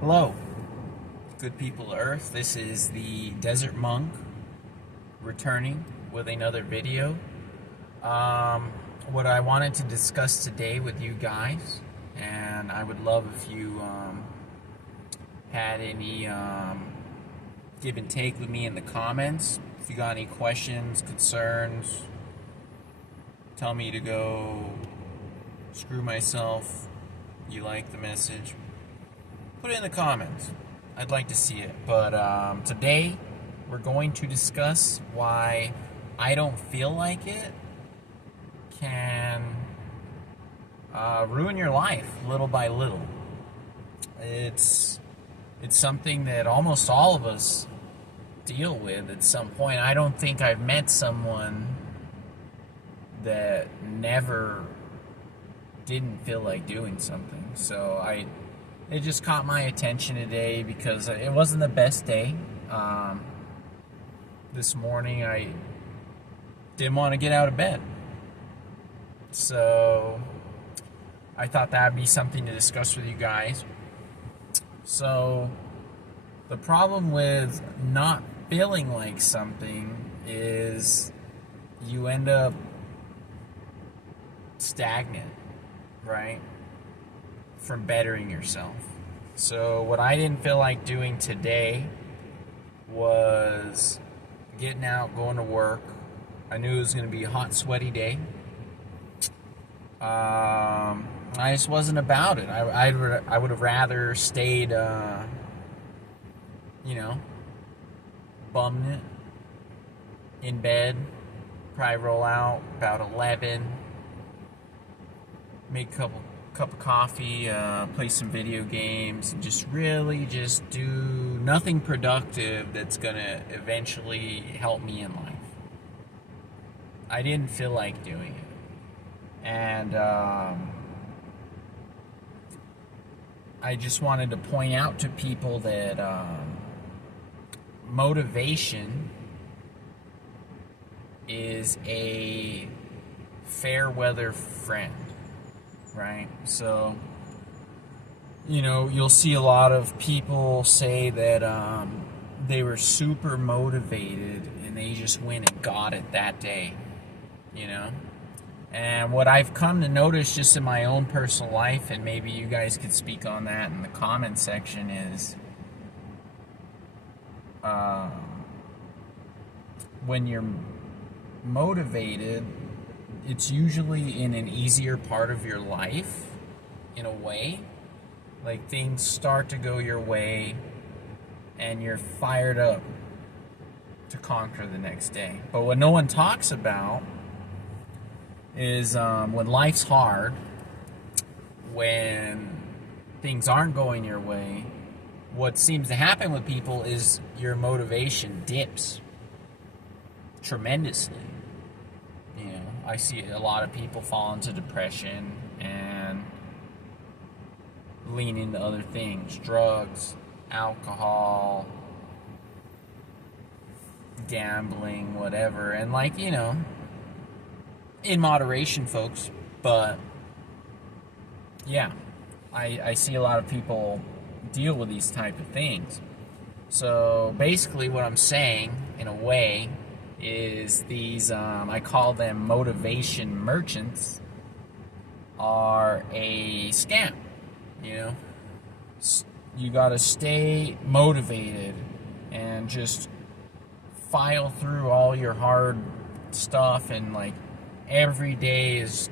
Hello, good people of Earth. This is the Desert Monk returning with another video. What I wanted to discuss today with you guys, and I would love if you had any give and take with me in the comments. If you got any questions, concerns, tell me to go screw myself. You like the message? Put it in the comments. I'd like to see it. But today, we're going to discuss why I don't feel like it can ruin your life little by little. It's something that almost all of us deal with at some point. I don't think I've met someone that never didn't feel like doing something. So it just caught my attention today because it wasn't the best day. This morning I didn't want to get out of bed. So I thought that would be something to discuss with you guys. So the problem with not feeling like something is you end up stagnant, right? From bettering yourself. So what I didn't feel like doing today was getting out, going to work. I knew it was going to be a hot, sweaty day. I just wasn't about it. I would have rather stayed, bumming it in bed. Probably roll out about 11. Make a cup of coffee, play some video games, and just do nothing productive that's gonna eventually help me in life. I didn't feel like doing it, and I just wanted to point out to people that motivation is a fair weather friend. Right? So, you'll see a lot of people say that they were super motivated and they just went and got it that day, And what I've come to notice just in my own personal life, and maybe you guys could speak on that in the comment section, is when you're motivated, it's usually in an easier part of your life, in a way. Like, things start to go your way, and you're fired up to conquer the next day. But what no one talks about is when life's hard, when things aren't going your way, what seems to happen with people is your motivation dips tremendously. I see a lot of people fall into depression and lean into other things, drugs, alcohol, gambling, whatever. And in moderation, folks. But yeah, I see a lot of people deal with these type of things. So basically what I'm saying, in a way, is these, I call them motivation merchants, are a scam. You gotta stay motivated and just file through all your hard stuff, and every day is,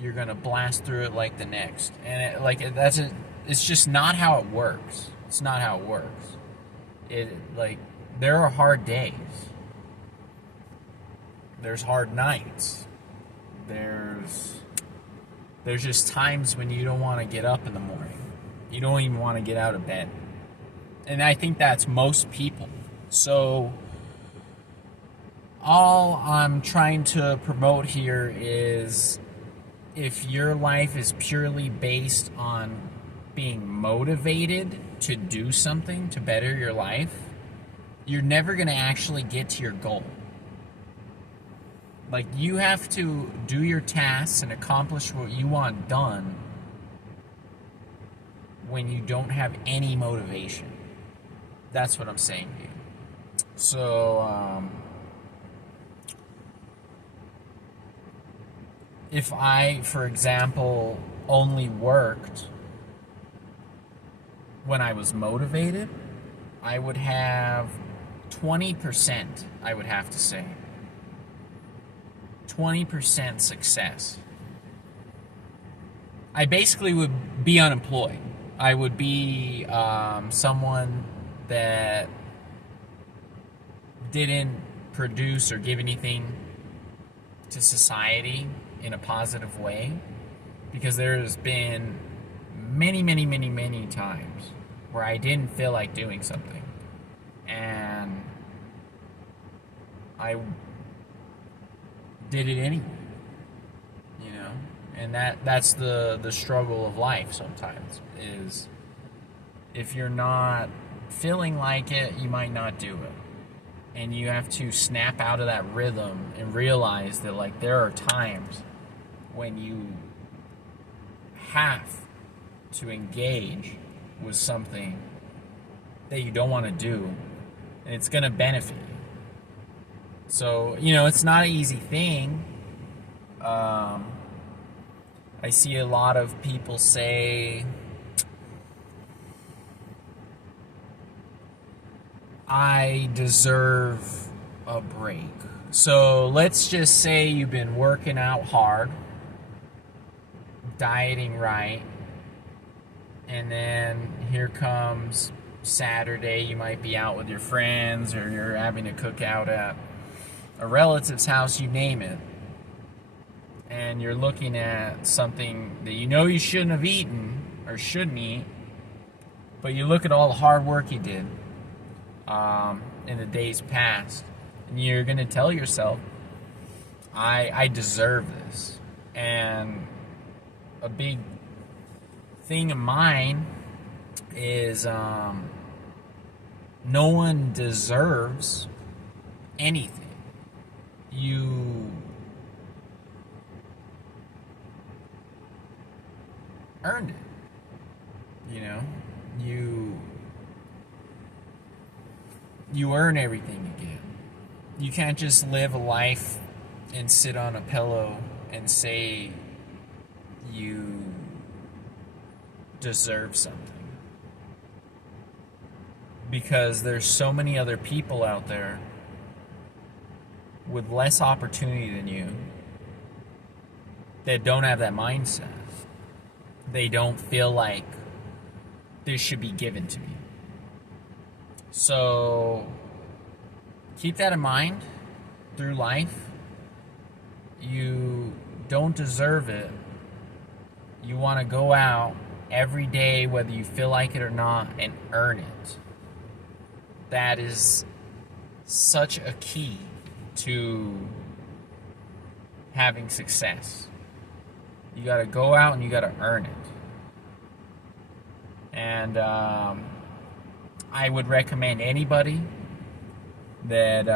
you're gonna blast through it like the next. And it's just not how it works. It's not how it works. There are hard days. There's hard nights. There's just times when you don't want to get up in the morning. You don't even want to get out of bed. And I think that's most people. So all I'm trying to promote here is, if your life is purely based on being motivated to do something to better your life, you're never going to actually get to your goal. You have to do your tasks and accomplish what you want done when you don't have any motivation. That's what I'm saying to you. So, if I, for example, only worked when I was motivated, I would have 20%, I would have to say. 20% success. I basically would be unemployed. I would be someone that didn't produce or give anything to society in a positive way, because there's been many times where I didn't feel like doing something, and I did it anyway, you know. And that's the struggle of life sometimes, is if you're not feeling like it, you might not do it. And you have to snap out of that rhythm and realize that, like, there are times when you have to engage with something that you don't want to do, and it's going to benefit you. So, you know, it's not an easy thing. I see a lot of people say, I deserve a break. So let's just say you've been working out hard, dieting right, and then here comes Saturday, you might be out with your friends, or you're having a cookout at a relative's house, you name it, and you're looking at something that you know you shouldn't have eaten or shouldn't eat, but you look at all the hard work you did in the days past, and you're going to tell yourself, I deserve this. And a big thing of mine is no one deserves anything. You earned it. You know, you earn everything you get. You can't just live a life and sit on a pillow and say you deserve something, because there's so many other people out there with less opportunity than you that don't have that mindset. They don't feel like this should be given to me. So keep that in mind through life. You don't deserve it. You want to go out every day, whether you feel like it or not, and earn it. That is such a key to having success. You got to go out and you got to earn it. And I would recommend anybody that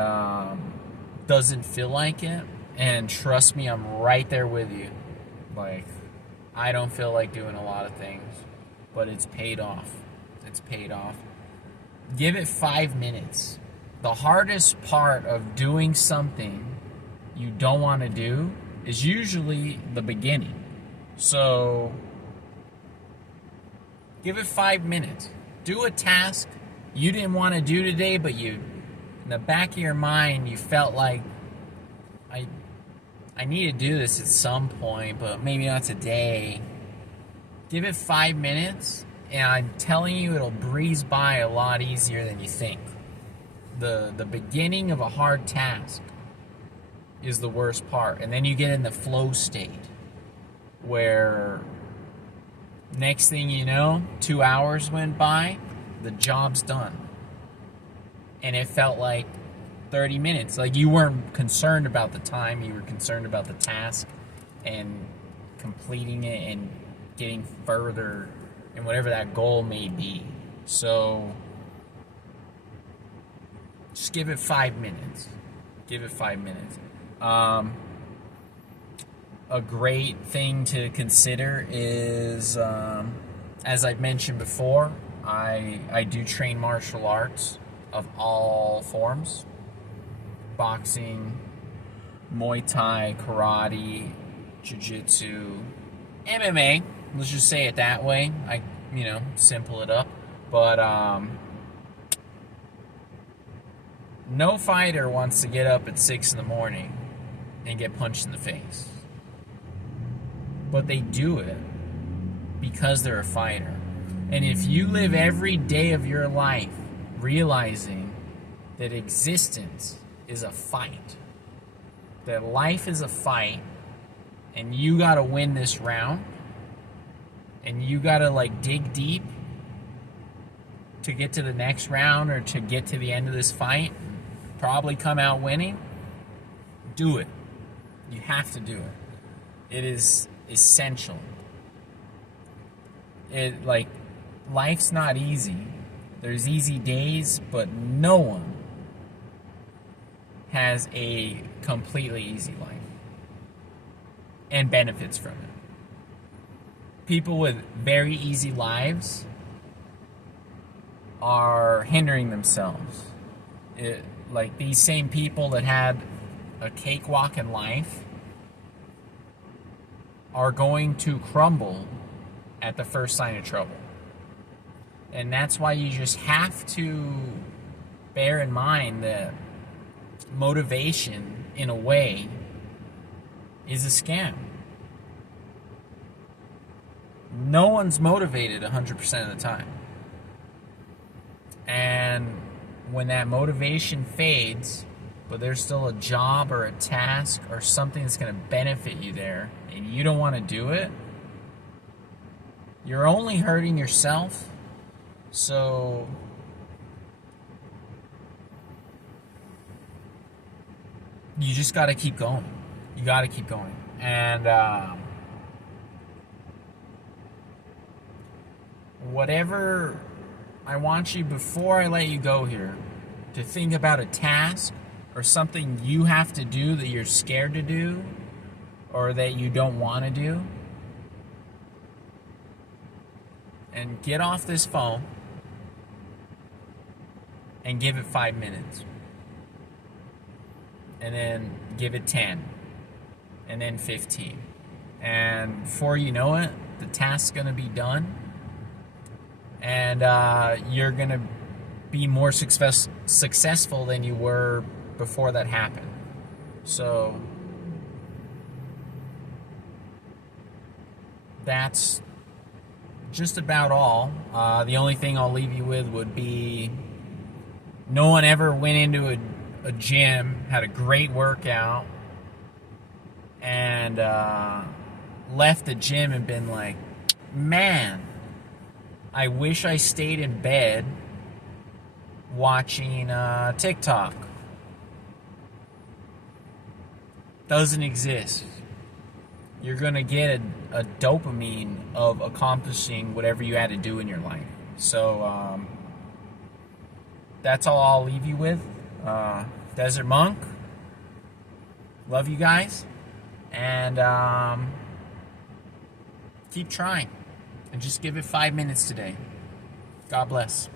doesn't feel like it, and trust me, I'm right there with you. Like, I don't feel like doing a lot of things, but it's paid off. It's paid off. Give it 5 minutes. The hardest part of doing something you don't want to do is usually the beginning. So give it 5 minutes. Do a task you didn't want to do today, but you, in the back of your mind, you felt like, I need to do this at some point, but maybe not today. Give it 5 minutes, and I'm telling you, it'll breeze by a lot easier than you think. The beginning of a hard task is the worst part, and then you get in the flow state where next thing you know, 2 hours went by, the job's done, and it felt like 30 minutes. Like, you weren't concerned about the time, you were concerned about the task and completing it and getting further in whatever that goal may be. So just give it 5 minutes. Give it 5 minutes. A great thing to consider is As I've mentioned before, I do train martial arts of all forms. Boxing, Muay Thai, karate, jiu-jitsu, MMA. Let's just say it that way. Simple it up. But no fighter wants to get up at 6 in the morning and get punched in the face. But they do it because they're a fighter. And if you live every day of your life realizing that existence is a fight, that life is a fight, and you gotta win this round, and you gotta dig deep to get to the next round or to get to the end of this fight, probably come out winning, do it. You have to do it. It is essential. Life's not easy. There's easy days, but no one has a completely easy life and benefits from it. People with very easy lives are hindering themselves. These same people that had a cakewalk in life are going to crumble at the first sign of trouble. And that's why you just have to bear in mind that motivation, in a way, is a scam. No one's motivated 100% of the time. And when that motivation fades, but there's still a job or a task or something that's going to benefit you there, and you don't want to do it, you're only hurting yourself. So you just got to keep going. You got to keep going. And whatever, I want you, before I let you go here, to think about a task or something you have to do that you're scared to do or that you don't want to do. And get off this phone and give it 5 minutes. And then give it 10. And then 15. And before you know it, the task's going to be done. And you're going to be more successful than you were before that happened. So that's just about all. The only thing I'll leave you with would be, no one ever went into a gym, had a great workout, and left the gym and been like, man, I wish I stayed in bed watching TikTok. Doesn't exist. You're going to get a dopamine of accomplishing whatever you had to do in your life. So that's all I'll leave you with. Desert Monk, love you guys, and keep trying, and just give it 5 minutes today. God bless.